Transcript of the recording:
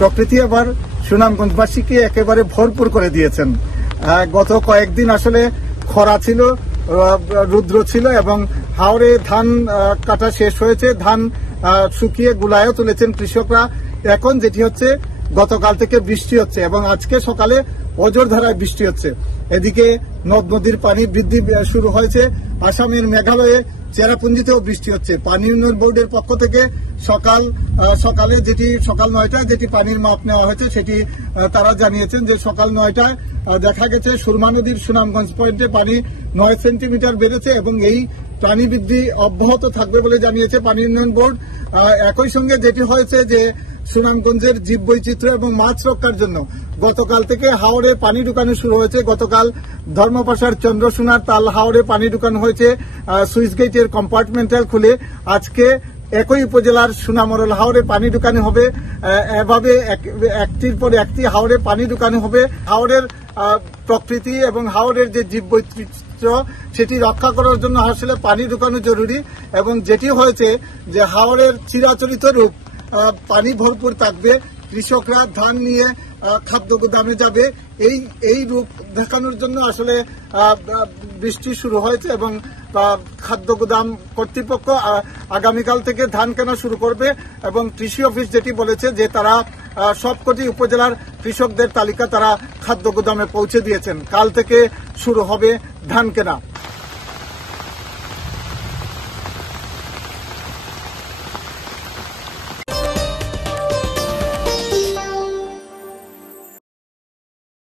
প্রকৃতি আবার সুনামগঞ্জবাসীকে একেবারে ভরপুর করে দিয়েছেন। গত কয়েকদিন আসলে খরা ছিল, রুদ্র ছিল এবং হাওরে ধান কাটা শেষ হয়েছে, ধান শুকিয়ে গুলায়ও তুলেছেন কৃষকরা। এখন যেটি হচ্ছে, গতকাল থেকে বৃষ্টি হচ্ছে এবং আজকে সকালে অজর ধারায় বৃষ্টি হচ্ছে। এদিকে নদ নদীর পানি বৃদ্ধি শুরু হয়েছে। আসামের মেঘালয়ে চেরাপুঞ্জিতেও বৃষ্টি হচ্ছে। পানি উন্নয়ন বোর্ডের পক্ষ থেকে সকালে যেটি সকাল 9টায় যেটি পানির মাপ নেওয়া হয়েছে, সেটি তারা জানিয়েছেন যে সকাল 9টায় দেখা গেছে সুরমা নদীর সুনামগঞ্জ পয়েন্টে পানি 9 সেন্টিমিটার বেড়েছে এবং এই পানি বৃদ্ধি অব্যাহত থাকবে বলে জানিয়েছে পানি উন্নয়ন বোর্ড। একই সঙ্গে যেটি হয়েছে যে সুনামগঞ্জের জীববৈচিত্র্য এবং মাছ রক্ষার জন্য গতকাল থেকে হাওড়ে পানি ঢুকানো শুরু হয়েছে। গতকাল ধর্মপাশার চন্দ্রসোনার তাল হাওড়ে পানি ঢুকানো হয়েছে সুইচ গেটের কম্পার্টমেন্টাল খুলে। আজকে একই উপজেলার সুনামরল হাওড়ে পানি ঢুকানো হবে। এভাবে একটির পর একটি হাওড়ে পানি ঢুকানো হবে। হাওড়ের প্রকৃতি এবং হাওড়ের যে জীববৈচিত্র্য সেটি রক্ষা করার জন্য আসলে পানি ঢুকানো জরুরি। এবং যেটি হয়েছে যে হাওড়ের চিরাচরিত রূপ, পানি ভরপুর থাকবে, কৃষকরা ধান নিয়ে খাদ্য গুদামে যাবে, এই রূপ দেখানোর জন্য আসলে বৃষ্টি শুরু হয়েছে এবং খাদ্য গুদাম কর্তৃপক্ষ আগামীকাল থেকে ধান কেনা শুরু করবে। এবং কৃষি অফিস যেটি বলেছে যে তারা সবকটি উপজেলার কৃষকদের তালিকা তারা খাদ্য গুদামে পৌঁছে দিয়েছেন। কাল থেকে শুরু হবে ধান কেনা।